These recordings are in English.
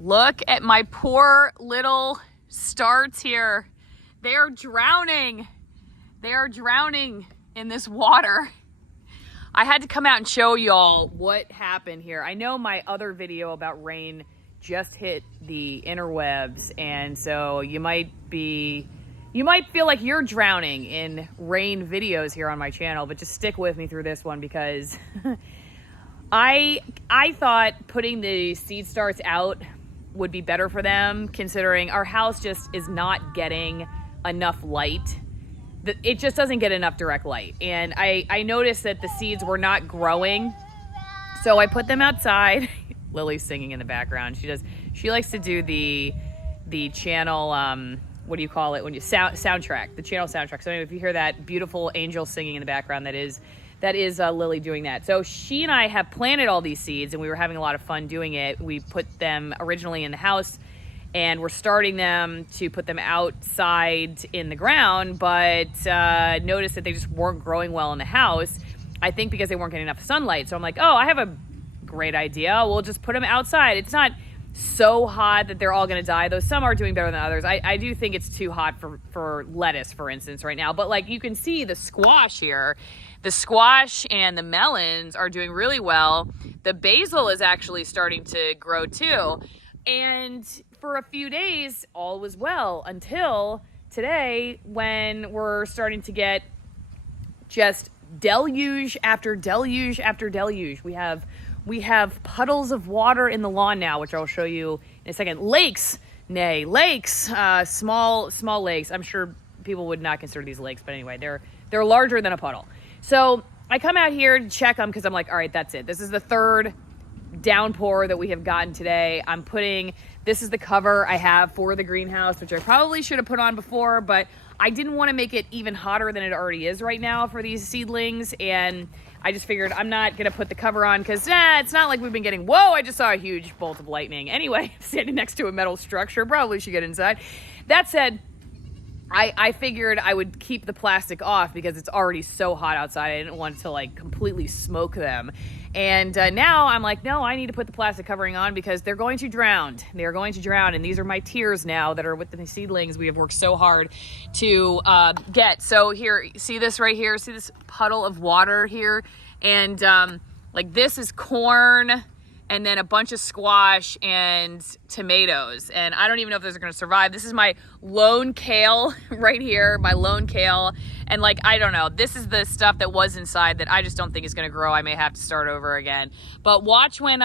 Look at my poor little starts here. They are drowning. They are drowning in this water. I had to come out and show y'all what happened here. I know my other video about rain just hit the interwebs, and so you might feel like you're drowning in rain videos here on my channel, but just stick with me through this one because I thought putting the seed starts out would be better for them, considering our house just is not getting enough light. It just doesn't get enough direct light. And I noticed that the seeds were not growing. So I put them outside. Lily's singing in the background. She likes to do the channel, what do you call it? When you soundtrack, the channel soundtrack. So anyway, if you hear that beautiful angel singing in the background, that is Lily doing that. So she and I have planted all these seeds, and we were having a lot of fun doing it. We put them originally in the house, and we're starting them to put them outside in the ground, but noticed that they just weren't growing well in the house. I think because they weren't getting enough sunlight. So I'm like, oh, I have a great idea. We'll just put them outside. It's not so hot that they're all going to die, though some are doing better than others. I do think it's too hot for lettuce, for instance, right now. But like you can see the squash here. The squash and the melons are doing really well. The basil is actually starting to grow too. And for a few days, all was well until today when we're starting to get just deluge after deluge after deluge. We have puddles of water in the lawn now, which I'll show you in a second. Lakes, small lakes. I'm sure people would not consider these lakes, but anyway, they're larger than a puddle. So I come out here to check them because I'm like, all right, that's it. This is the third downpour that we have gotten today. This is the cover I have for the greenhouse, which I probably should have put on before, but I didn't want to make it even hotter than it already is right now for these seedlings. And I just figured I'm not going to put the cover on because it's not like we've been getting, whoa, I just saw a huge bolt of lightning. Anyway, standing next to a metal structure, probably should get inside. That said, I figured I would keep the plastic off because it's already so hot outside. I didn't want to like completely smoke them. And now I'm like, no, I need to put the plastic covering on because they're going to drown. They're going to drown. And these are my tears now that are with the seedlings we have worked so hard to get. So here, see this right here? See this puddle of water here? And like this is corn and then a bunch of squash and tomatoes. And I don't even know if those are gonna survive. This is my lone kale right here, my lone kale. And like, I don't know, this is the stuff that was inside that I just don't think is gonna grow. I may have to start over again. But watch when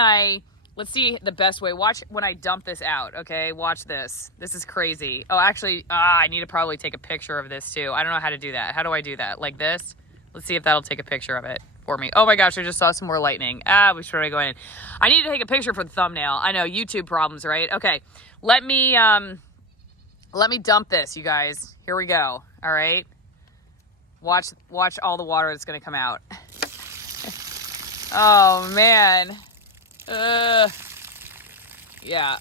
let's see the best way. Watch when I dump this out, okay? Watch this. This is crazy. Oh, actually, I need to probably take a picture of this too. I don't know how to do that. How do I do that? Like this? Let's see if that'll take a picture of it for me. Oh my gosh, I just saw some more lightning. We should go in. I need to take a picture for the thumbnail. I know, YouTube problems, right? Okay, let me dump this, you guys. Here we go. All right. Watch all the water that's gonna come out. Oh man. Yeah.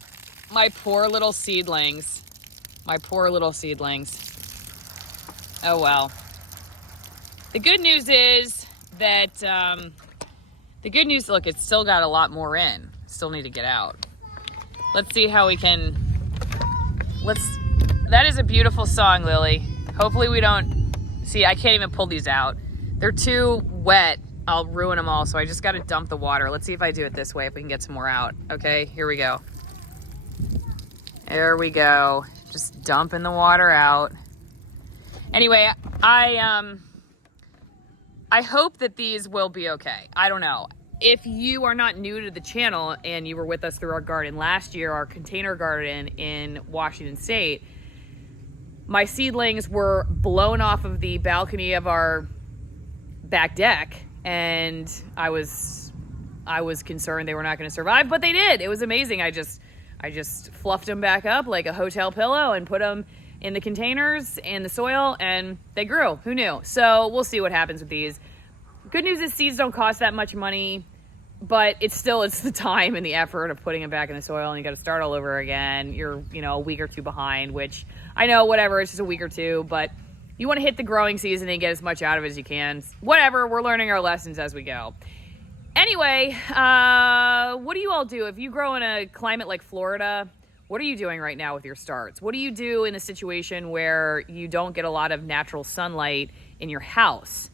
My poor little seedlings. Oh well. The good news is that, look, it's still got a lot more in. Still need to get out. Let's see how we can, that is a beautiful song, Lily. Hopefully we don't, see, I can't even pull these out. They're too wet. I'll ruin them all, so I just got to dump the water. Let's see if I do it this way, if we can get some more out. Okay, here we go. There we go. Just dumping the water out. Anyway, I hope that these will be okay. I don't know. If you are not new to the channel and you were with us through our garden last year, our container garden in Washington State, my seedlings were blown off of the balcony of our back deck, and I was concerned they were not going to survive, but they did. It was amazing. I just fluffed them back up like a hotel pillow and put them in the containers and the soil, and they grew. Who knew? So we'll see what happens with these. Good news is seeds don't cost that much money, but it's the time and the effort of putting them back in the soil, and you got to start all over again. You're, a week or two behind, which I know, whatever, it's just a week or two, but you want to hit the growing season and get as much out of it as you can. Whatever, we're learning our lessons as we go. Anyway, what do you all do? If you grow in a climate like Florida, what are you doing right now with your starts? What do you do in a situation where you don't get a lot of natural sunlight in your house?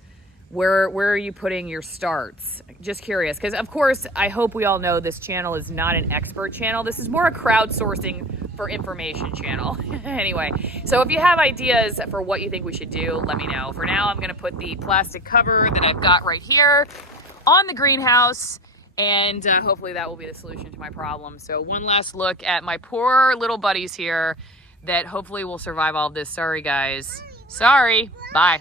Where are you putting your starts? Just curious, because of course, I hope we all know this channel is not an expert channel. This is more a crowdsourcing for information channel. Anyway, so if you have ideas for what you think we should do, let me know. For now, I'm gonna put the plastic cover that I've got right here on the greenhouse, and hopefully that will be the solution to my problem. So one last look at my poor little buddies here that hopefully will survive all of this. Sorry, guys. Sorry. Bye.